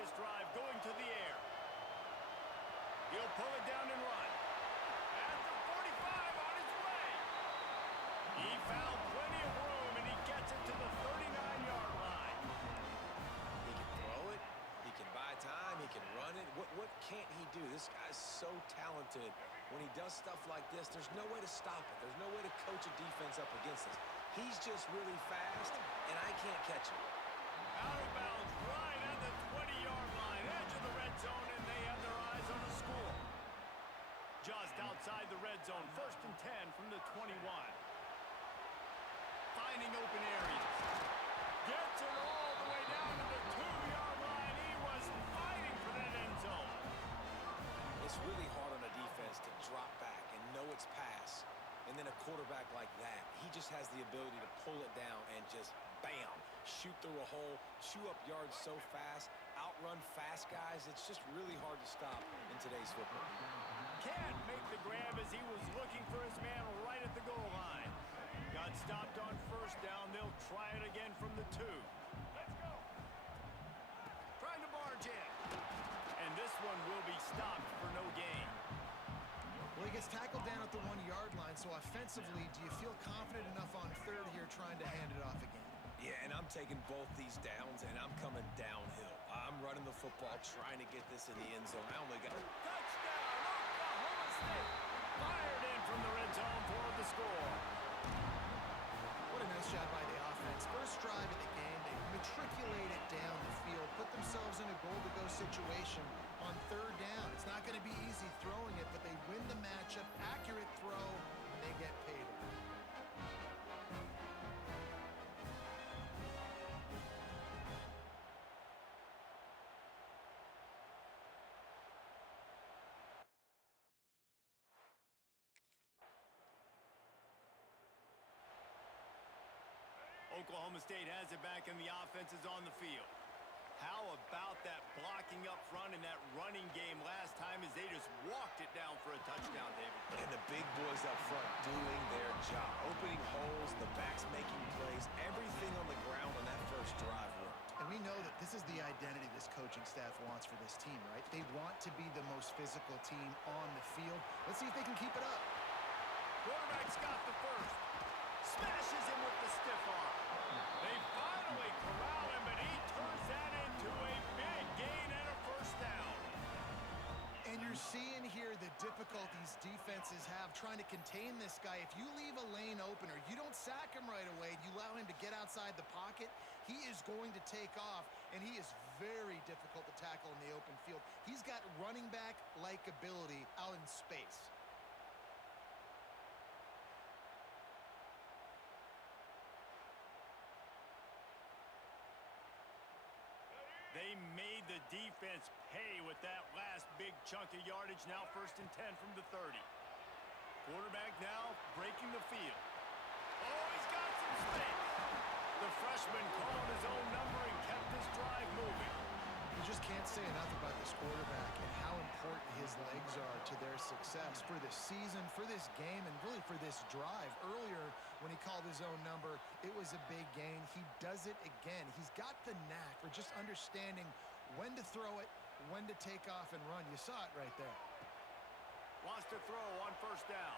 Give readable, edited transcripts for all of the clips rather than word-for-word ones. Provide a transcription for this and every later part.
this drive going to the air. He'll pull it down and run. At the 45 on his way. He found plenty of room, and he gets it to the 39-yard line. He can throw it. He can buy time. He can run it. What can't he do? This guy's so talented. When he does stuff like this, there's no way to stop it. There's no way to coach a defense up against us. He's just really fast, and I can't catch him. Out of bounds, right at the 20-yard line, edge of the red zone, and they have their eyes on the score. Just outside the red zone, 1st and 10 from the 21. Finding open areas. Gets it all the way down to the 2-yard line. He was fighting for that end zone. It's really hard on a defense to drop back and know it's pass. And then a quarterback like that, he just has the ability to pull it down and just, bam, shoot through a hole, chew up yards so fast, outrun fast guys. It's just really hard to stop in today's football. Can't make the grab as he was looking for his man right at the goal line. Got stopped on 1st down. They'll try it again from the 2. Let's go. Trying to barge in. And this one will be stopped for no gain. Well, he gets tackled down at the 1-yard line, so offensively, do you feel confident enough on 3rd here trying to hand it off again? Yeah, and I'm taking both these downs, and I'm coming downhill. I'm running the football, trying to get this in the end zone. I only got... Touchdown, Oklahoma State! Fired in from the red zone for the score. What a nice job by the offense. First drive of the game, they matriculate it down the field, put themselves in a goal-to-go situation on 3rd down. It's not going to be easy throwing it, but they win the matchup, accurate throw, and they get paid. Oklahoma State has it back, and the offense is on the field. How about that blocking up front and that running game last time as they just walked it down for a touchdown, David? And the big boys up front doing their job. Opening holes, the backs making plays, everything on the ground on that first drive worked. And we know that this is the identity this coaching staff wants for this team, right? They want to be the most physical team on the field. Let's see if they can keep it up. Quarterback's got the first. Smashes him with the stiff arm. They finally corral him, but he turns that into a big gain and a 1st down. And you're seeing here the difficulties defenses have trying to contain this guy. If you leave a lane open or you don't sack him right away, you allow him to get outside the pocket, he is going to take off, and he is very difficult to tackle in the open field. He's got running back-like ability out in space. They made the defense pay with that last big chunk of yardage. Now 1st and 10 from the 30. Quarterback now breaking the field. Oh, he's got some space. The freshman called his own number and kept this drive moving. You just can't say enough about this quarterback and how important his legs are to their success for this season, for this game, and really for this drive. Earlier, when he called his own number, it was a big gain. He does it again. He's got the knack for just understanding when to throw it, when to take off and run. You saw it right there. Wants to throw on 1st down.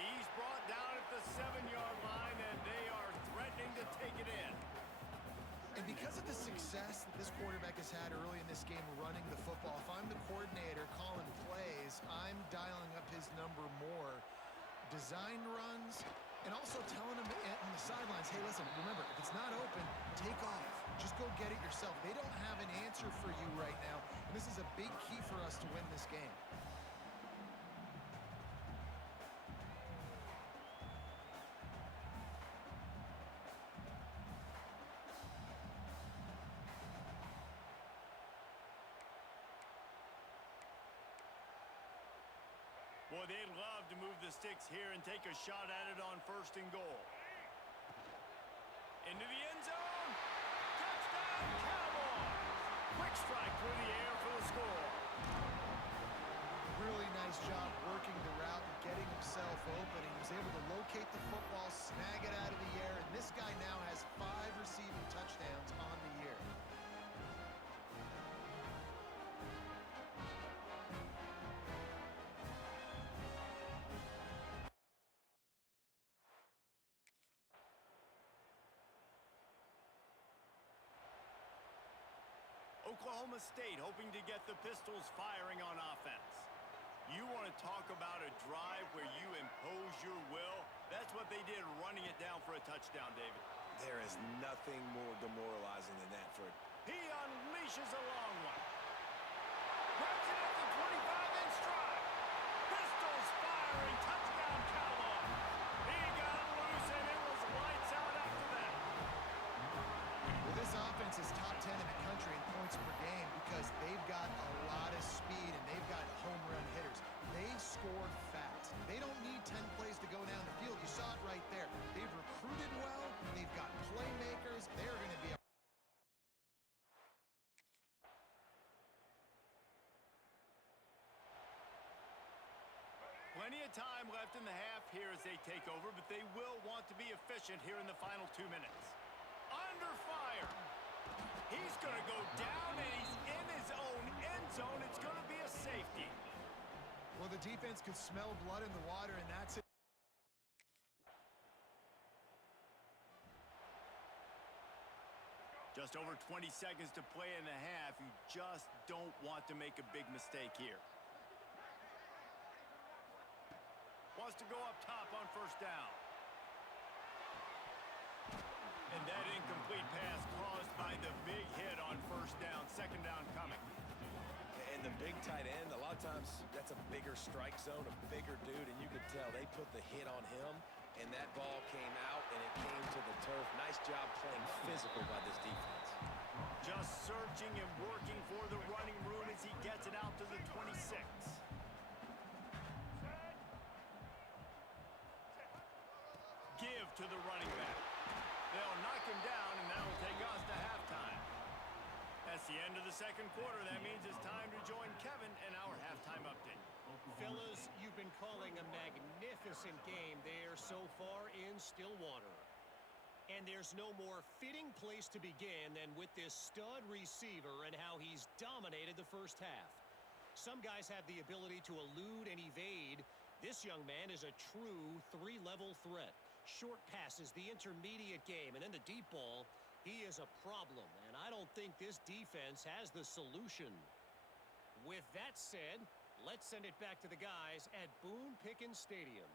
He's brought down at the 7-yard line, and they are threatening to take it in. And because of the success that this quarterback has had early in this game running the football, if I'm the coordinator calling plays, I'm dialing up his number more. Design runs, and also telling him on the sidelines, hey, listen, remember, if it's not open, take off. Just go get it yourself. They don't have an answer for you right now, and this is a big key for us to win this game. Boy, they'd love to move the sticks here and take a shot at it on 1st and goal. Into the end zone. Touchdown, Cowboys! Quick strike through the air for the score. Really nice job working the route and getting himself open. He was able to locate the football, snag it out of the air, and this guy now has 5 receiving touchdowns on the year. Oklahoma State hoping to get the Pistols firing on offense. You want to talk about a drive where you impose your will? That's what they did, running it down for a touchdown, David. There is nothing more demoralizing than that for it. He unleashes a long one. Grabs it at the 25 in stride. Pistols firing, touchdown Cowboy. He got it loose and it was lights out after that. Well, this offense is top 10 in the country in points per game because they've got a lot of speed and they've got home run hitters. They score fast. They don't need 10 plays to go down the field. You saw it right there. They've recruited well. They've got playmakers. They're going to be a Plenty of time left in the half here as they take over, but they will want to be efficient here in the final 2 minutes. Under fire. He's going to go down, and he's in his own end zone. It's going to be a safety. Well, the defense could smell blood in the water, and that's it. Just over 20 seconds to play in the half. You just don't want to make a big mistake here. Wants to go up top on first down. And that incomplete pass caused by the big hit on first down. Second down coming. And the big tight end, a lot of times that's a bigger strike zone, a bigger dude, and you could tell they put the hit on him, and that ball came out, and it came to the turf. Nice job playing physical by this defense. Just searching and working for the running room as he gets it out to the 26. Give to the running back. They'll knock him down, and that'll take us to halftime. That's the end of the second quarter. That means it's time to join Kevin in our halftime update. Fellas, you've been calling a magnificent game there so far in Stillwater. And there's no more fitting place to begin than with this stud receiver and how he's dominated the first half. Some guys have the ability to elude and evade. This young man is a true three-level threat. Short passes, the intermediate game, and then the deep ball. He is a problem, and I don't think this defense has the solution. With that said, let's send it back to the guys at Boone Pickens Stadium.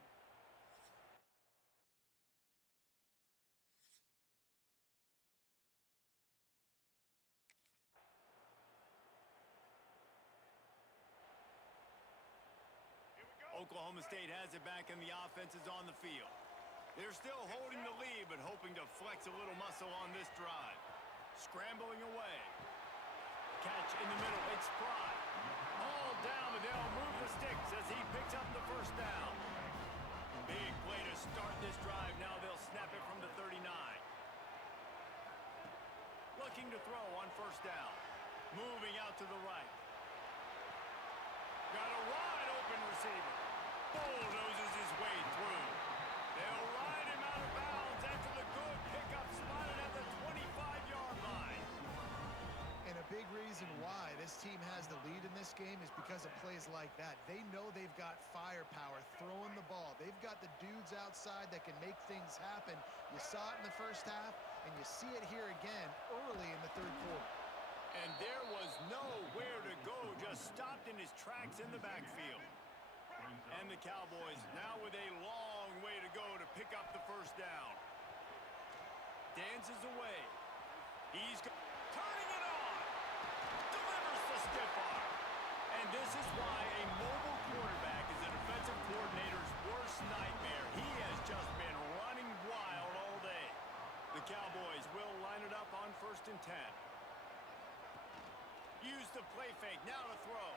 Oklahoma State has it back, and the offense is on the field. They're still holding the lead, but hoping to flex a little muscle on this drive. Scrambling away. Catch in the middle. It's Fry. All down, and they'll move the sticks as he picks up the first down. Big play to start this drive. Now they'll snap it from the 39. Looking to throw on first down. Moving out to the right. Got a wide open receiver. Bulldozes his way through. They'll ride him out of bounds after the good pickup spotted at the 25-yard line. And a big reason why this team has the lead in this game is because of plays like that. They know they've got firepower throwing the ball. They've got the dudes outside that can make things happen. You saw it in the first half, and you see it here again early in the third quarter. And there was nowhere to go, just stopped in his tracks in the backfield. And the Cowboys now with a long way to go to pick up the first down. Dances away. He's turning it on. Delivers the stiff arm. And this is why a mobile quarterback is a defensive coordinator's worst nightmare. He has just been running wild all day. The Cowboys will line it up on 1st and 10. Use the play fake. Now to throw.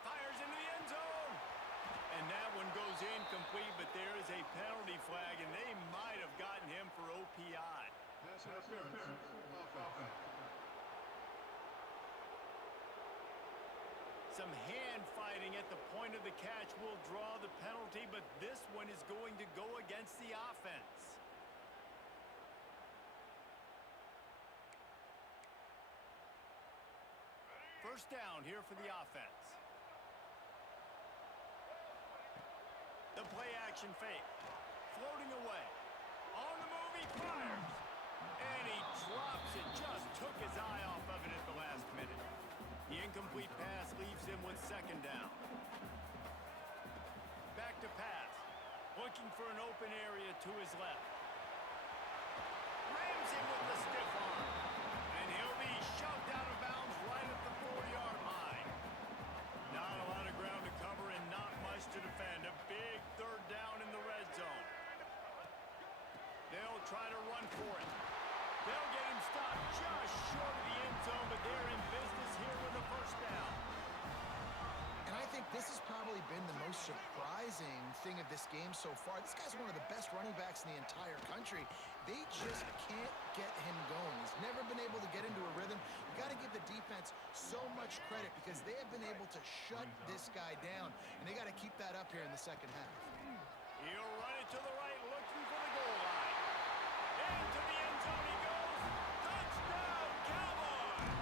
Fires into the end zone. And that one goes incomplete, but there is a penalty flag, and they might have gotten him for OPI. Some hand fighting at the point of the catch will draw the penalty, but this one is going to go against the offense. First down here for the offense. The play action fake. Floating away. On the move, he fires. And he drops it, just took his eye off of it at the last minute. The incomplete pass leaves him with second down. Back to pass. Looking for an open area to his left. Rams him with the stiff arm. And he'll be shoved out of bounds right at the 4-yard line. Not a lot of ground to cover and not much to defend. A big third down in the red zone. They'll try to run for it. They'll get him stopped just short of the end zone, but they're in business here with a first down. And I think this has probably been the most surprising thing of this game so far. This guy's one of the best running backs in the entire country. They just can't get him going. He's never been able to get into a rhythm. You got to give the defense so much credit because they have been able to shut this guy down, and they got to keep that up here in the second half. He'll run it to the right, looking for the goal line. Into the end zone he goes. Touchdown, Cowboys!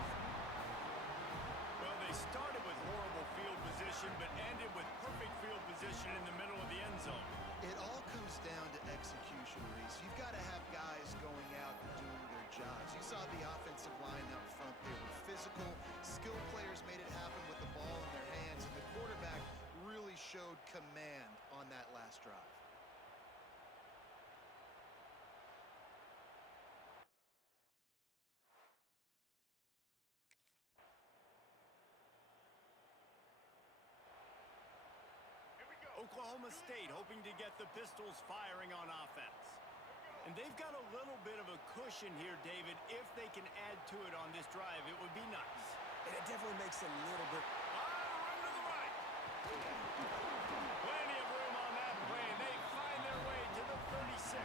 Well, they started with horrible field position, but ended with perfect field position in the middle of the end zone. It all comes down to execution, Reese. You've got to have guys going out and doing their jobs. You saw the offensive line up front. They were physical. Skilled players made it happen with the ball in their hands, and the quarterback really showed command on that last drive. Oklahoma State hoping to get the Pistols firing on offense. And they've got a little bit of a cushion here, David. If they can add to it on this drive, it would be nice. And it definitely makes a little bit. Run to the right. Plenty of room on that play, and they find their way to the 36.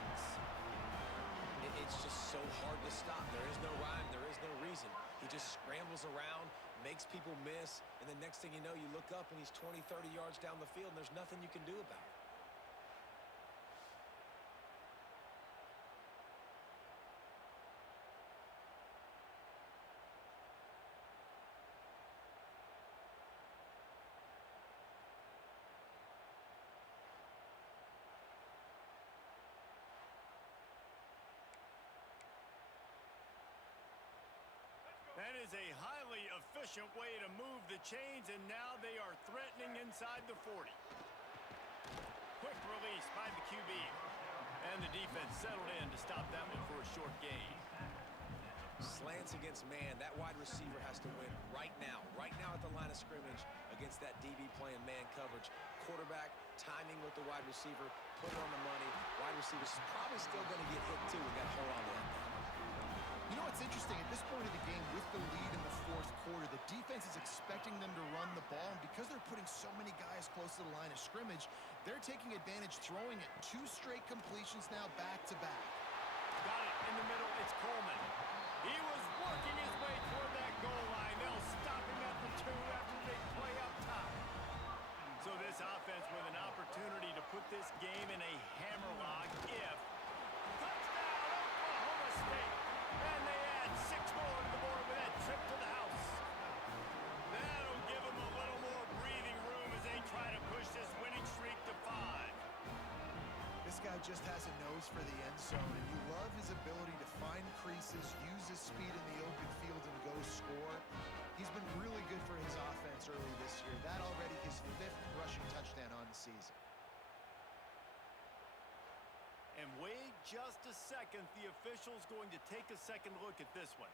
It's just so hard to stop. There is no rhyme. There is no reason. He just scrambles around, makes people miss, and the next thing you know, you look up and he's 20, 30 yards down the field, and there's nothing you can do about it. That is a highly efficient way to move the chains, and now they are threatening inside the 40. Quick release by the QB. And the defense settled in to stop that one for a short gain. Slants against man. That wide receiver has to win right now at the line of scrimmage against that DB playing man coverage. Quarterback timing with the wide receiver, put it on the money. Wide receiver's probably still going to get hit too and got to hold on to that thing. You know what's interesting? At this point of the game, with the lead in the fourth quarter, the defense is expecting them to run the ball, and because they're putting so many guys close to the line of scrimmage, they're taking advantage, throwing it 2 straight completions now back-to-back. Got it in the middle. It's Coleman. He was working his way toward that goal line. They'll stop him at the 2 after they play up top. So this offense with an opportunity to put this game in a hammerlock if touchdown, Oklahoma State. And they add 6 more to the board with that trip to the house. That'll give them a little more breathing room as they try to push this winning streak to 5. This guy just has a nose for the end zone, and you love his ability to find creases, use his speed in the open field, and go score. He's been really good for his offense early this year. That already his 5th rushing touchdown on the season. And wait just a second. The official's going to take a second look at this one.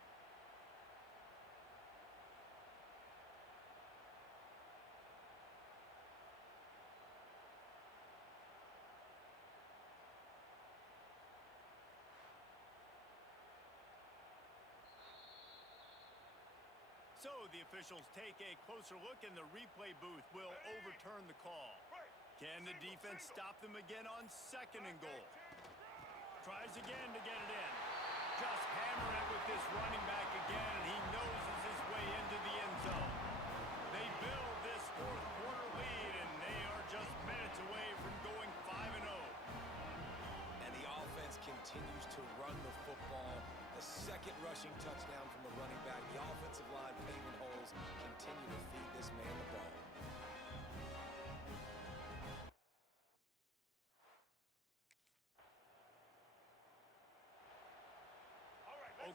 So the officials take a closer look, and the replay booth will overturn the call. Can the defense stop them again on 2nd and goal? Tries again to get it in. Just hammer it with this running back again, and he noses his way into the end zone. They build this fourth quarter lead, and they are just minutes away from going 5-0. And the offense continues to run the football. The 2nd rushing touchdown from the running back. The offensive line paving holes continue to feed this man the ball.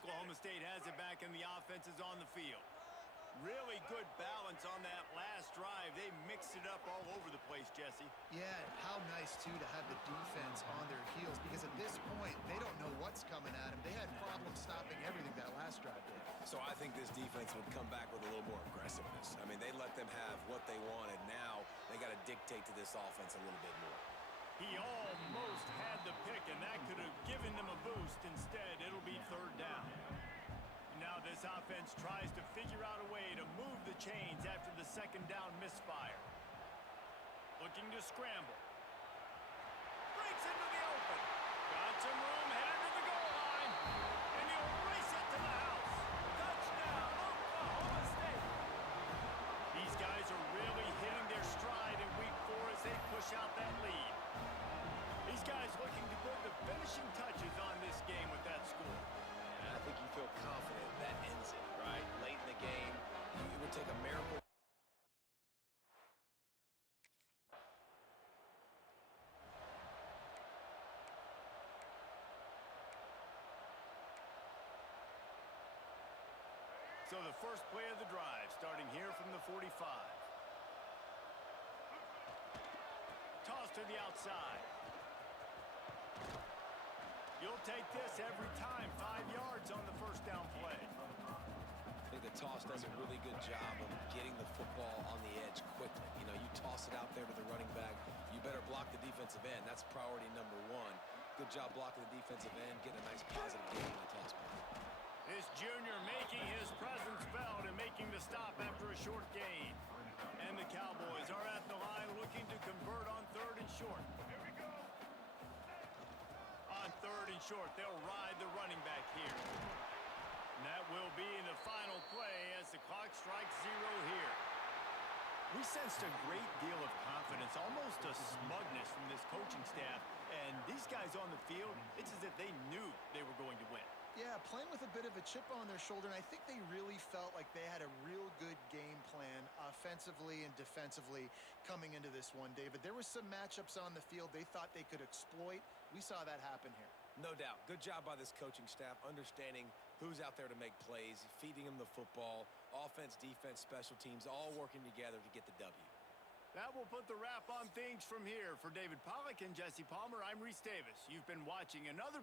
Oklahoma State has it back, and the offense is on the field. Really good balance on that last drive. They mixed it up all over the place, Jesse. Yeah, how nice, too, to have the defense on their heels, because at this point, they don't know what's coming at them. They had problems stopping everything that last drive did. So I think this defense would come back with a little more aggressiveness. I mean, they let them have what they wanted. Now they got to dictate to this offense a little bit more. He almost had the pick, and that could have given them a boost. Instead, it'll be third down. Now this offense tries to figure out a way to move the chains after the second down misfire. Looking to scramble. Breaks into the open. Got some room, headed to the goal line. And he'll race it to the house. Touchdown, Oklahoma State. These guys are really hitting their stride in week 4 as they push out that lead. These guys looking to put the finishing touches on this game with that score. I think you feel confident that ends it, right? Late in the game, it would take a miracle. So the first play of the drive, starting here from the 45. Toss to the outside. You'll take this every time. 5 yards on the first down play. I think the toss does a really good job of getting the football on the edge quickly. You know, you toss it out there to the running back, you better block the defensive end. That's priority number 1. Good job blocking the defensive end, getting a nice positive gain in the toss play. This junior making his presence felt and making the stop after a short gain. And the Cowboys are at the line looking to convert on 3rd and short. On 3rd and short, they'll ride the running back here. And that will be the final play as the clock strikes 0 here. We sensed a great deal of confidence, almost a smugness from this coaching staff. And these guys on the field, it's as if they knew they were going to win. Yeah, playing with a bit of a chip on their shoulder, and I think they really felt like they had a real good game plan offensively and defensively coming into this one, David. There were some matchups on the field they thought they could exploit. We saw that happen here. No doubt. Good job by this coaching staff, understanding who's out there to make plays, feeding them the football, offense, defense, special teams, all working together to get the W. That will put the wrap on things from here. For David Pollack and Jesse Palmer, I'm Reese Davis. You've been watching another